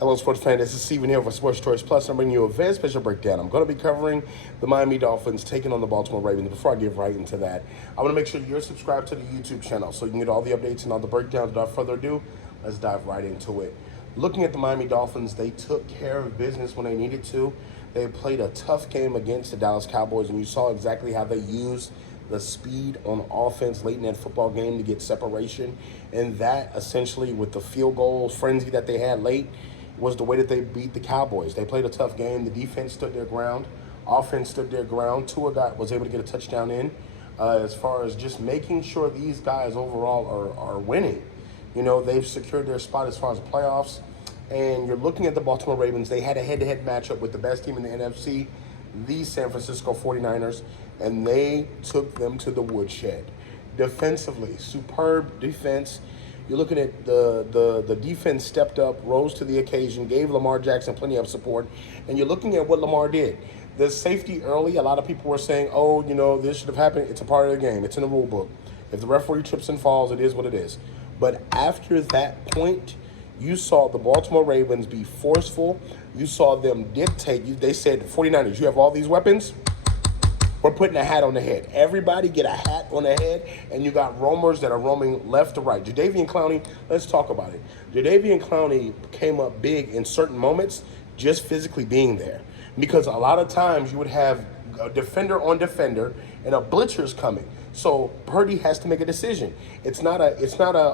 Hello, sports fan. This is Steven here for Sports Choice Plus. I'm bringing you a very special breakdown. I'm going to be covering the Miami Dolphins taking on the Baltimore Ravens. Before I get right into that, I want to make sure you're subscribed to the YouTube channel so you can get all the updates and all the breakdowns. Without further ado, let's dive right into it. Looking at the Miami Dolphins, they took care of business when they needed to. They played a tough game against the Dallas Cowboys, and you saw exactly how they used the speed on offense late in that football game to get separation. And that, essentially, with the field goal frenzy that they had late, was the way that they beat the Cowboys. They played a tough game. The defense stood their ground. Offense stood their ground. Tua was able to get a touchdown in as far as just making sure these guys overall are winning. You know, they've secured their spot as far as the playoffs. And you're looking at the Baltimore Ravens. They had a head-to-head matchup with the best team in the NFC, the San Francisco 49ers, and they took them to the woodshed. Defensively, superb defense. You're looking at the defense stepped up, rose to the occasion, gave Lamar Jackson plenty of support, and you're looking at what Lamar did. The safety early, a lot of people were saying, oh, you know, this should have happened. It's a part of the game. It's in the rule book. If the referee trips and falls, it is what it is. But after that point, you saw the Baltimore Ravens be forceful. You saw them dictate. They said, 49ers, you have all these weapons. We're putting a hat on the head. Everybody get a hat on the head, and you got roamers that are roaming left to right. Jadeveon Clowney, let's talk about it. Jadeveon Clowney came up big in certain moments just physically being there. Because a lot of times you would have a defender on defender and a blitzer's coming. So Purdy has to make a decision. It's not a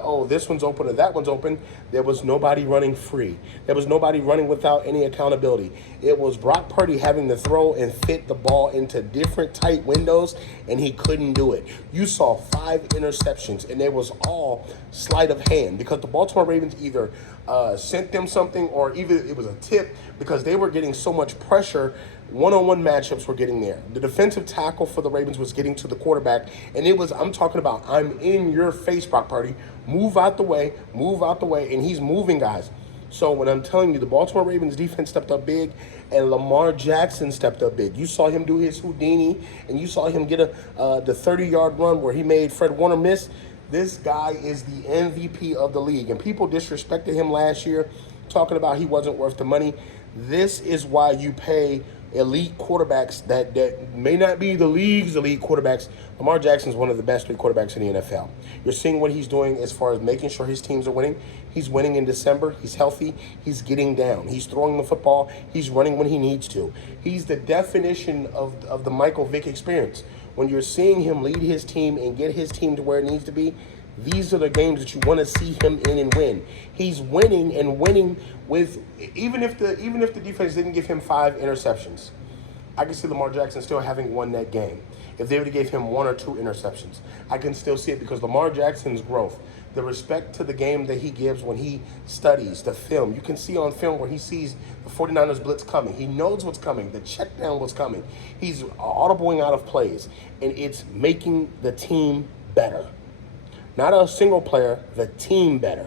oh, this one's open or that one's open. There was nobody running free. There was nobody running without any accountability. It was Brock Purdy having to throw and fit the ball into different tight windows, and he couldn't do it. You saw 5 interceptions, and it was all sleight of hand because the Baltimore Ravens either sent them something or even it was a tip because they were getting so much pressure. One-on-one matchups were getting there. The defensive tackle for the Ravens was getting to the quarterback, and it was, I'm talking about, I'm in your face, Brock Purdy. Move out the way, and he's moving guys. So when I'm telling you, the Baltimore Ravens defense stepped up big, and Lamar Jackson stepped up big. You saw him do his Houdini, and you saw him get the 30-yard run where he made Fred Warner miss. This guy is the MVP of the league, and people disrespected him last year, talking about he wasn't worth the money. This is why you pay elite quarterbacks that may not be the league's elite quarterbacks. Lamar Jackson is one of the best 3 quarterbacks in the NFL. You're seeing what he's doing as far as making sure his teams are winning. He's winning in December. He's healthy. He's getting down. He's throwing the football. He's running when he needs to. He's the definition of the Michael Vick experience. When you're seeing him lead his team and get his team to where it needs to be, these are the games that you want to see him in and win. He's winning and winning with even if the defense didn't give him 5 interceptions. I can see Lamar Jackson still having won that game. If they would have gave him 1 or 2 interceptions, I can still see it because Lamar Jackson's growth, the respect to the game that he gives when he studies the film. You can see on film where he sees the 49ers blitz coming. He knows what's coming. The check down was coming. He's audibling out of plays, and it's making the team better. Not a single player, the team better.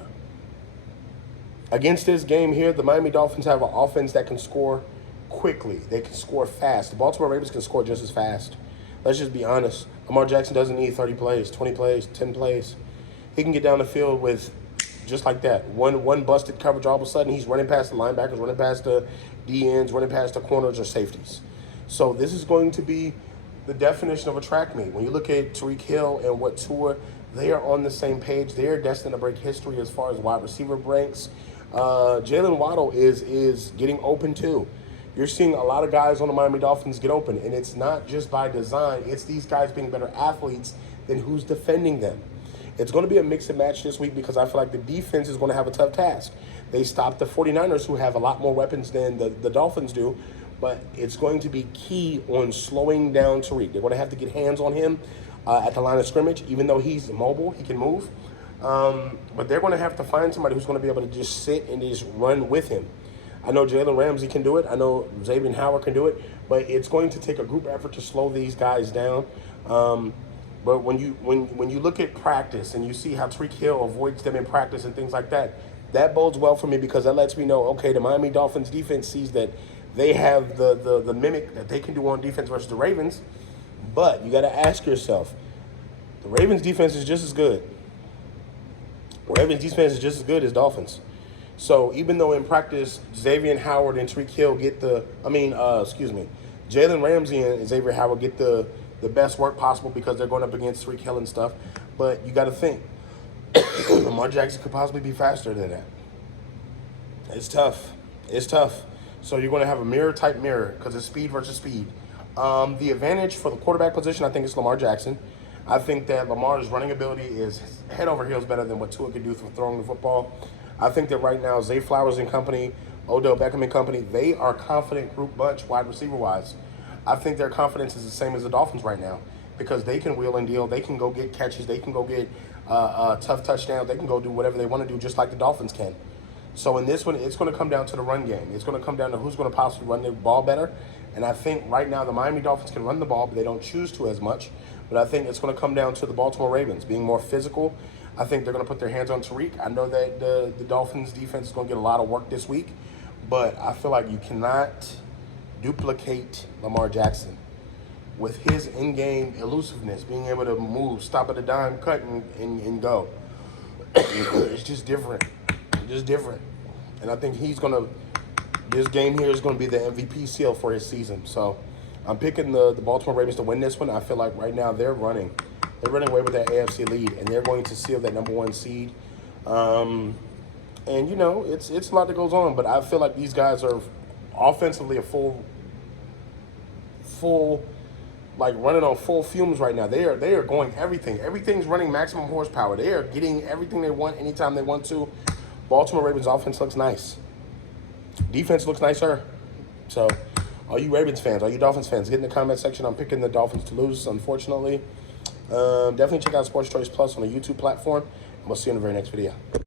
Against this game here, the Miami Dolphins have an offense that can score quickly. They can score fast. The Baltimore Ravens can score just as fast. Let's just be honest. Lamar Jackson doesn't need 30 plays, 20 plays, 10 plays. He can get down the field with just like that. One busted coverage, all of a sudden he's running past the linebackers, running past the D-ends, running past the corners or safeties. So this is going to be the definition of a track meet. When you look at Tyreek Hill and what Tua, they are on the same page. They are destined to break history as far as wide receiver ranks. Jalen Waddle is getting open too. You're seeing a lot of guys on the Miami Dolphins get open, and it's not just by design. It's these guys being better athletes than who's defending them. It's going to be a mix and match this week because I feel like the defense is going to have a tough task. They stopped the 49ers, who have a lot more weapons than the Dolphins do, but it's going to be key on slowing down Tyreek. They're going to have to get hands on him at the line of scrimmage. Even though he's mobile, he can move. But they're going to have to find somebody who's going to be able to just sit and just run with him. I know Jalen Ramsey can do it. I know Xavier Howard can do it. But it's going to take a group effort to slow these guys down. But when you look at practice and you see how Tyreek Hill avoids them in practice and things like that, that bodes well for me because that lets me know, okay, the Miami Dolphins defense sees that they have the mimic that they can do on defense versus the Ravens. But you got to ask yourself, the Ravens defense is just as good. The Ravens defense is just as good as Dolphins. So even though in practice, Xavier Howard and Tariq Hill get Jalen Ramsey and Xavier Howard get the best work possible because they're going up against Tariq Hill and stuff. But you got to think, Lamar Jackson could possibly be faster than that. It's tough. It's tough. So you're going to have a mirror-type mirror because it's speed versus speed. The advantage for the quarterback position, I think, is Lamar Jackson. I think that Lamar's running ability is head over heels better than what Tua could do for throwing the football. I think that right now, Zay Flowers and company, Odell Beckham and company, they are a confident group bunch wide receiver-wise. I think their confidence is the same as the Dolphins right now because they can wheel and deal. They can go get catches. They can go get tough touchdowns. They can go do whatever they want to do just like the Dolphins can. So in this one, it's going to come down to the run game. It's going to come down to who's going to possibly run the ball better. And I think right now the Miami Dolphins can run the ball, but they don't choose to as much. But I think it's going to come down to the Baltimore Ravens being more physical. I think they're going to put their hands on Tariq. I know that the Dolphins defense is going to get a lot of work this week, but I feel like you cannot duplicate Lamar Jackson with his in-game elusiveness, being able to move, stop at a dime, cut, and go. It's just different. Just different. And I think this game here is going to be the MVP seal for his season. So I'm picking the Baltimore Ravens to win this one. I feel like right now they're running away with that AFC lead, and they're going to seal that #1 seed. And, you know, it's a lot that goes on, but I feel like these guys are offensively a full like running on full fumes right now. They are going everything. Everything's running maximum horsepower. They are getting everything they want anytime they want to. Baltimore Ravens offense looks nice. Defense looks nicer. So, all you Ravens fans, all you Dolphins fans, get in the comment section. I'm picking the Dolphins to lose, unfortunately. Definitely check out Sports Choice Plus on the YouTube platform. And we'll see you in the very next video.